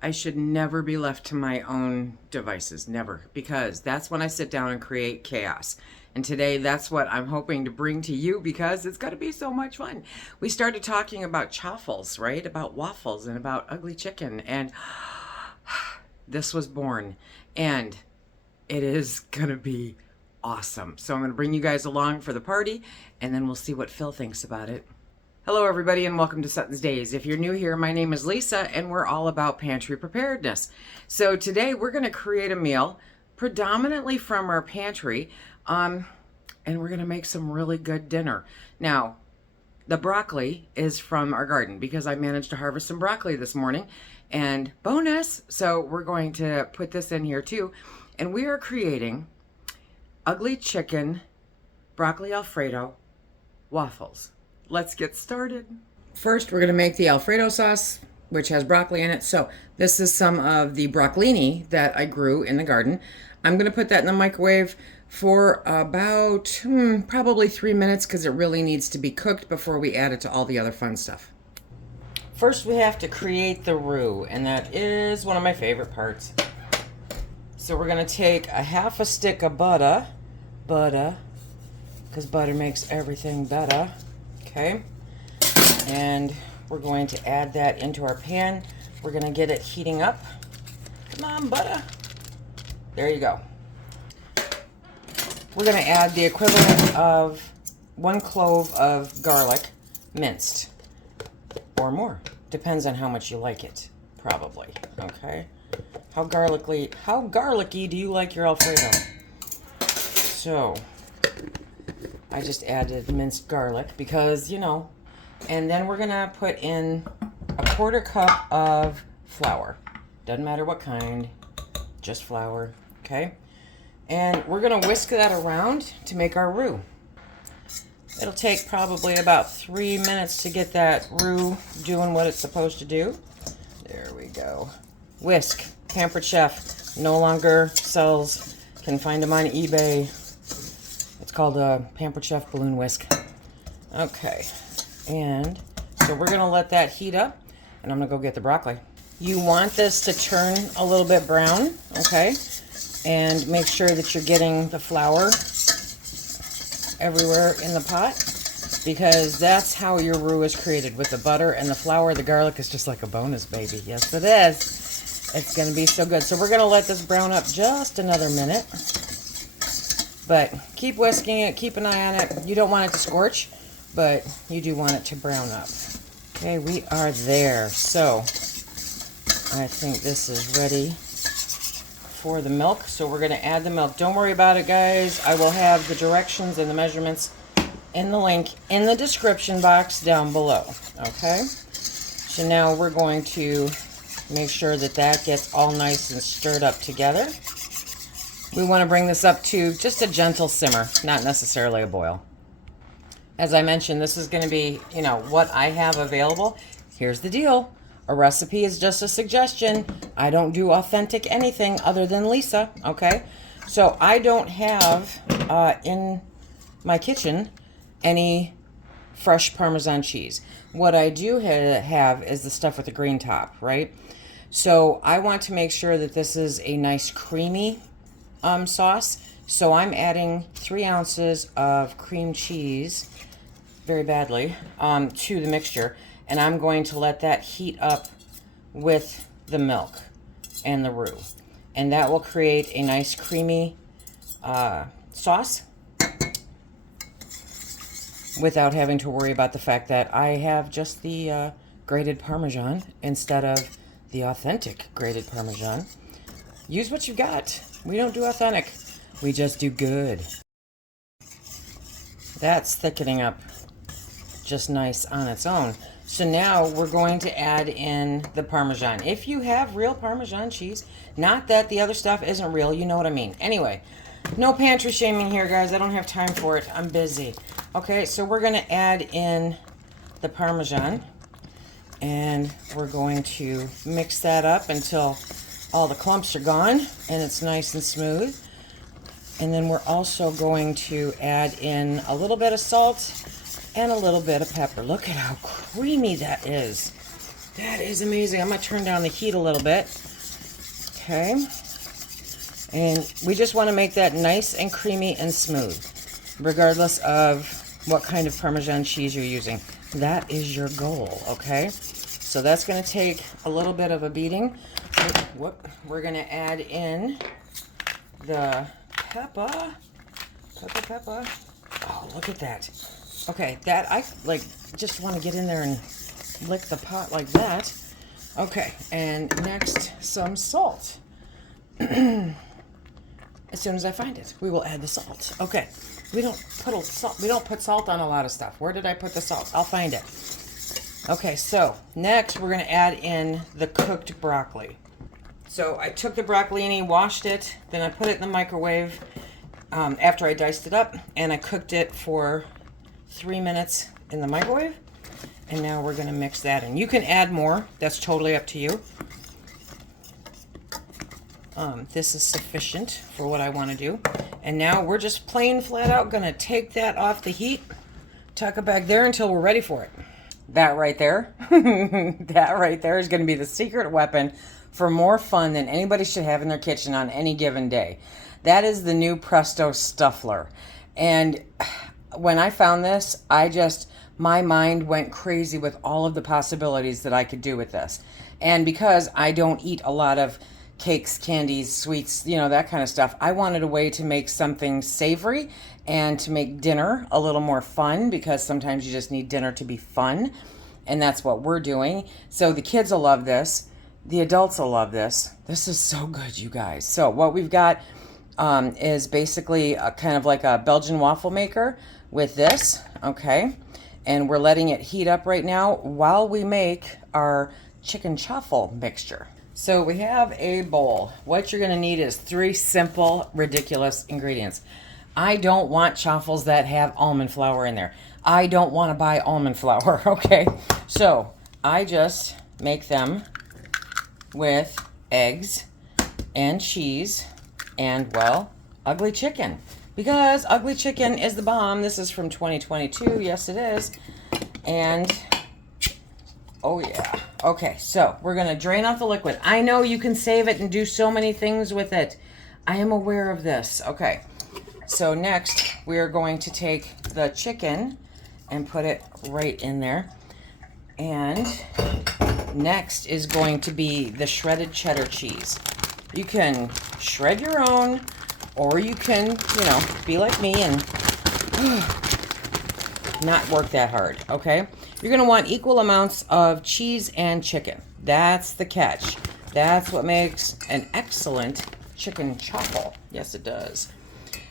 I should never be left to my own devices, never, because that's when I sit down and create chaos. And today, that's what I'm hoping to bring to you because it's going to be so much fun. We started talking about chaffles, right? About waffles and about ugly chicken. And this was born. And it is going to be awesome. So I'm going to bring you guys along for the party, and then we'll see what Phil thinks about it. Hello, everybody, and welcome to SuttonsDaze. If you're new here, my name is Lisa, and we're all about pantry preparedness. So today we're going to create a meal predominantly from our pantry, and we're going to make some really good dinner. Now, the broccoli is from our garden because I managed to harvest some broccoli this morning, and bonus, so we're going to put this in here too, and we are creating ugly chicken broccoli Alfredo waffles. Let's get started. First, we're going to make the Alfredo sauce, which has broccoli in it. So this is some of the broccolini that I grew in the garden. I'm going to put that in the microwave for about probably 3 minutes because it really needs to be cooked before we add it to all the other fun stuff. First, we have to create the roux, and that is one of my favorite parts. So we're going to take a half a stick of butter, because butter makes everything better. Okay, and we're going to add that into our pan. We're going to get it heating up. Come on, butter. There you go. We're going to add the equivalent of 1 clove of garlic, minced, or more. Depends on how much you like it, probably. Okay. How garlicky do you like your Alfredo? So I just added minced garlic because, you know, and then we're going to put in a 1/4 cup of flour. Doesn't matter what kind, just flour, okay? And we're going to whisk that around to make our roux. It'll take probably about 3 minutes to get that roux doing what it's supposed to do. There we go. Whisk. Pampered Chef no longer sells, can find them on eBay. It's called a Pampered Chef Balloon Whisk. Okay, and so we're going to let that heat up, and I'm going to go get the broccoli. You want this to turn a little bit brown, okay? And make sure that you're getting the flour everywhere in the pot, because that's how your roux is created, with the butter and the flour. The garlic is just like a bonus, baby. Yes, it is. It's going to be so good. So we're going to let this brown up just another minute. But keep whisking it, keep an eye on it. You don't want it to scorch, but you do want it to brown up. Okay, we are there. So I think this is ready for the milk. So we're going to add the milk. Don't worry about it, guys. I will have the directions and the measurements in the link in the description box down below. Okay, so now we're going to make sure that that gets all nice and stirred up together. We want to bring this up to just a gentle simmer, not necessarily a boil. As I mentioned, this is going to be, you know, what I have available. Here's the deal. A recipe is just a suggestion. I don't do authentic anything other than Lisa, okay? So I don't have in my kitchen any fresh Parmesan cheese. What I do have is the stuff with the green top, right? So I want to make sure that this is a nice creamy sauce. So I'm adding 3 ounces of cream cheese, very badly, to the mixture. And I'm going to let that heat up with the milk and the roux. And that will create a nice creamy sauce without having to worry about the fact that I have just the grated Parmesan instead of the authentic grated Parmesan. Use what you got. We don't do authentic. We just do good. That's thickening up just nice on its own. So now we're going to add in the Parmesan. If you have real Parmesan cheese, not that the other stuff isn't real, you know what I mean. Anyway, no pantry shaming here, guys. I don't have time for it. I'm busy. Okay, so we're going to add in the Parmesan. And we're going to mix that up until all the clumps are gone and it's nice and smooth. And then we're also going to add in a little bit of salt and a little bit of pepper. Look at how creamy that is. That is amazing. I'm going to turn down the heat a little bit. Okay. And we just want to make that nice and creamy and smooth, regardless of what kind of Parmesan cheese you're using. That is your goal, okay? So that's going to take a little bit of a beating. We're going to add in the pepper. Oh, look at that. Okay, that I like just want to get in there and lick the pot like that. Okay, and next some salt. As soon as I find it, we will add the salt. Okay, we don't put salt on a lot of stuff. Where did I put the salt? I'll find it. Okay, so next we're going to add in the cooked broccoli. So I took the broccolini, washed it, then I put it in the microwave after I diced it up, and I cooked it for 3 minutes in the microwave. And now we're going to mix that in. You can add more. That's totally up to you. This is sufficient for what I want to do. And now we're just plain flat out going to take that off the heat, tuck it back there until we're ready for it. That right there, that right there is going to be the secret weapon for more fun than anybody should have in their kitchen on any given day. That is the new Presto Stuffler. And when I found this, my mind went crazy with all of the possibilities that I could do with this. And because I don't eat a lot of cakes, candies, sweets, that kind of stuff, I wanted a way to make something savory and to make dinner a little more fun, because sometimes you just need dinner to be fun. And that's what we're doing. So the kids will love this. The adults will love this. This is so good, you guys. So what we've got is basically a kind of like a Belgian waffle maker with this, okay? And we're letting it heat up right now while we make our chicken chaffle mixture. So we have a bowl. What you're going to need is 3 simple, ridiculous ingredients. I don't want chaffles that have almond flour in there. I don't want to buy almond flour, okay? So I just make them with eggs and cheese and, well, ugly chicken. Because ugly chicken is the bomb. This is from 2022. Yes, it is. And, oh yeah. Okay, so we're going to drain off the liquid. I know you can save it and do so many things with it. I am aware of this. Okay, so next we are going to take the chicken and put it right in there. And next is going to be the shredded cheddar cheese. You can shred your own, or you can, be like me and not work that hard, okay? You're going to want equal amounts of cheese and chicken. That's the catch. That's what makes an excellent chicken chaffle. Yes, it does.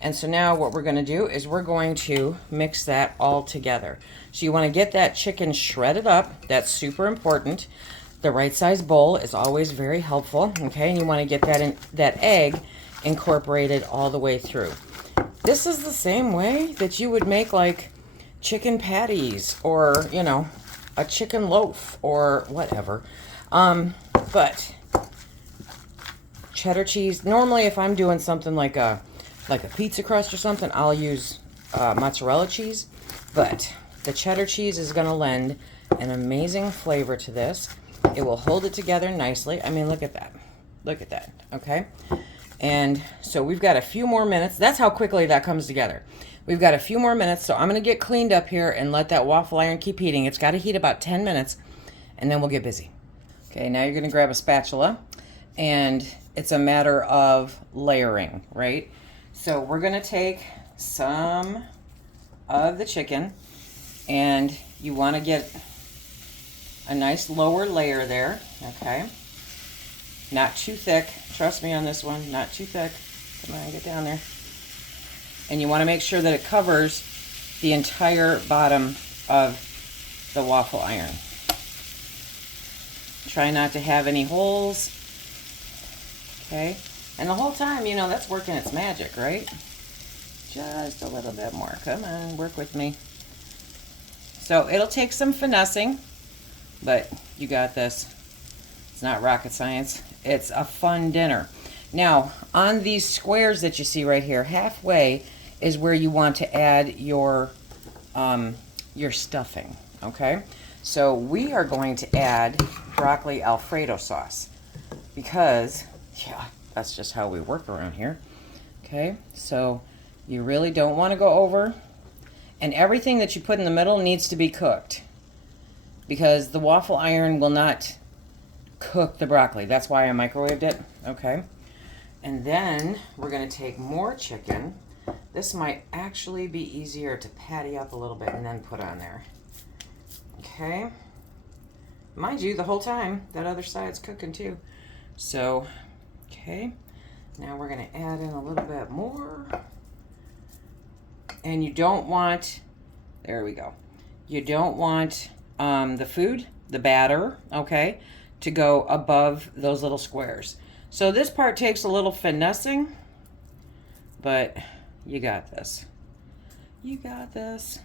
And so now what we're going to do is we're going to mix that all together. So you want to get that chicken shredded up. That's super important. The right size bowl is always very helpful, okay? And you want to get that egg incorporated all the way through. This is the same way that you would make like chicken patties or, a chicken loaf or whatever. But cheddar cheese, normally if I'm doing something like a pizza crust or something, I'll use mozzarella cheese. But the cheddar cheese is going to lend an amazing flavor to this. It will hold it together nicely. I mean, look at that. Look at that, okay? And so we've got a few more minutes. That's how quickly that comes together. We've got a few more minutes, so I'm going to get cleaned up here and let that waffle iron keep heating. It's got to heat about 10 minutes, and then we'll get busy. Okay, now you're going to grab a spatula, and it's a matter of layering, right? So we're going to take some of the chicken, and you want to get a nice lower layer there, okay? Not too thick. Trust me on this one, not too thick. Come on, get down there. And you want to make sure that it covers the entire bottom of the waffle iron. Try not to have any holes. Okay? And the whole time, that's working its magic, right? Just a little bit more. Come on, work with me. So it'll take some finessing, but you got this. It's not rocket science. It's a fun dinner. Now, on these squares that you see right here, halfway is where you want to add your stuffing, okay? So we are going to add broccoli Alfredo sauce because, yeah, that's just how we work around here. Okay, so you really don't want to go over, and everything that you put in the middle needs to be cooked because the waffle iron will not cook the broccoli. That's why I microwaved it. Okay, and then we're going to take more chicken. This might actually be easier to patty up a little bit and then put on there. Okay, mind you, the whole time that other side's cooking too. So, okay, now we're going to add in a little bit more. And you don't want, there we go. You don't want the batter, okay, to go above those little squares. So this part takes a little finessing, but you got this. You got this.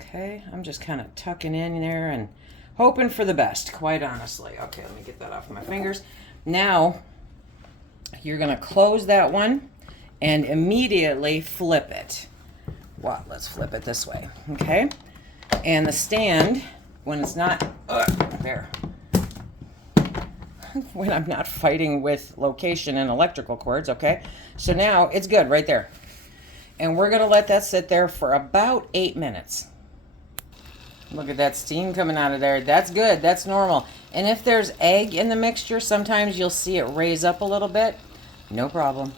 Okay, I'm just kind of tucking in there and hoping for the best, quite honestly. Okay, let me get that off my fingers. Now, you're going to close that one and immediately flip it. Well, let's flip it this way, okay? And the stand, when it's not, there. When I'm not fighting with location and electrical cords, okay? So now it's good right there. And we're gonna let that sit there for about 8 minutes. Look at that steam coming out of there. That's good, that's normal. And if there's egg in the mixture, sometimes you'll see it raise up a little bit. No problem.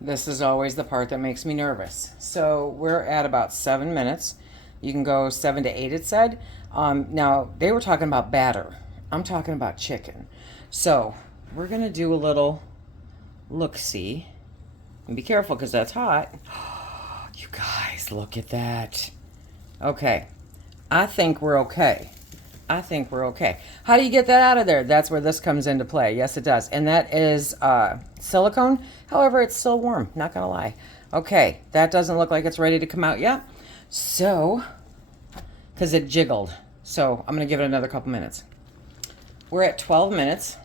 This is always the part that makes me nervous. So we're at about 7 minutes. You can go 7 to 8, it said. Now, they were talking about batter. I'm talking about chicken. So we're going to do a little look-see. And be careful because that's hot. You guys, look at that. Okay. I think we're okay. I think we're okay. How do you get that out of there? That's where this comes into play. Yes, it does. And that is silicone. However, it's still warm. Not going to lie. Okay, that doesn't look like it's ready to come out yet. So, because it jiggled. So, I'm going to give it another couple minutes. We're at 12 minutes.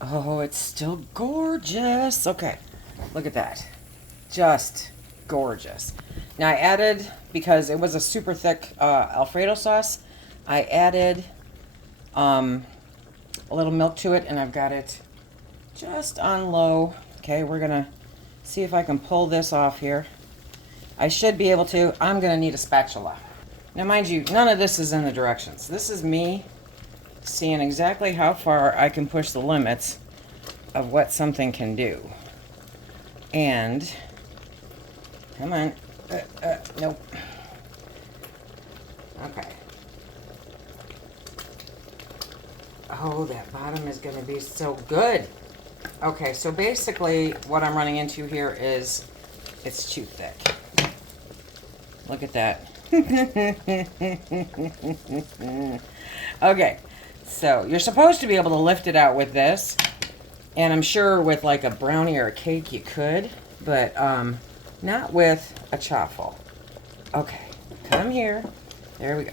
Oh, it's still gorgeous. Okay, look at that. Just gorgeous. Now, I added, because it was a super thick Alfredo sauce, I added a little milk to it, and I've got it just on low. Okay, we're going to see if I can pull this off here. I should be able to. I'm going to need a spatula. Now, mind you, none of this is in the directions. This is me seeing exactly how far I can push the limits of what something can do. And, come on. Nope. Okay. Oh, that bottom is going to be so good. Okay, so basically what I'm running into here is it's too thick. Look at that. Okay, so you're supposed to be able to lift it out with this, and I'm sure with like a brownie or a cake you could, but not with a chaffle. Okay, come here. There we go.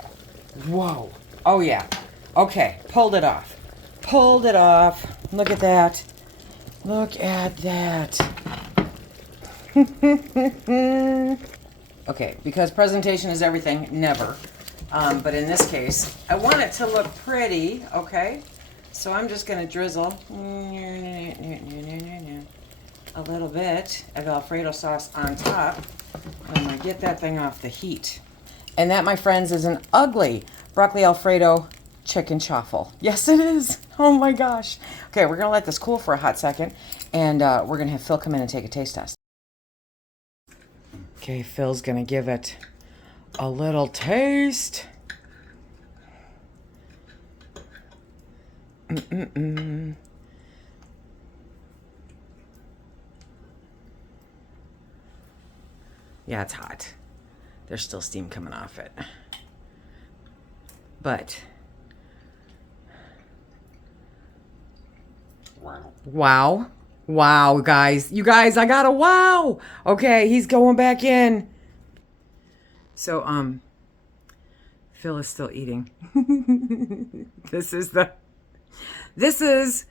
Whoa. Oh yeah. Okay, pulled it off. Pulled it off. Look at that. Look at that. Okay, because presentation is everything, never. But in this case, I want it to look pretty, okay? So I'm just going to drizzle a little bit of Alfredo sauce on top. I'm going to get that thing off the heat. And that, my friends, is an ugly broccoli Alfredo chicken chaffle. Yes, it is. Oh my gosh. Okay, we're going to let this cool for a hot second, and we're going to have Phil come in and take a taste test. Okay, Phil's going to give it a little taste. Yeah, it's hot. There's still steam coming off it. But, wow. Wow, guys. You guys, I got a wow. Okay, he's going back in. So, Phil is still eating. This is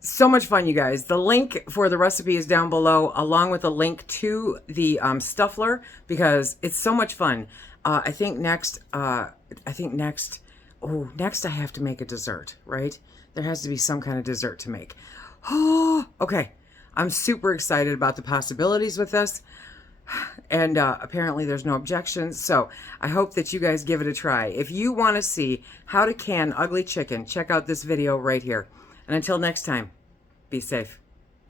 so much fun, you guys. The link for the recipe is down below, along with a link to the stuffler, because it's so much fun. I think next, oh, next I have to make a dessert, right? There has to be some kind of dessert to make. Oh, okay. I'm super excited about the possibilities with this. And apparently there's no objections. So I hope that you guys give it a try. If you want to see how to can ugly chicken, check out this video right here. And until next time, be safe.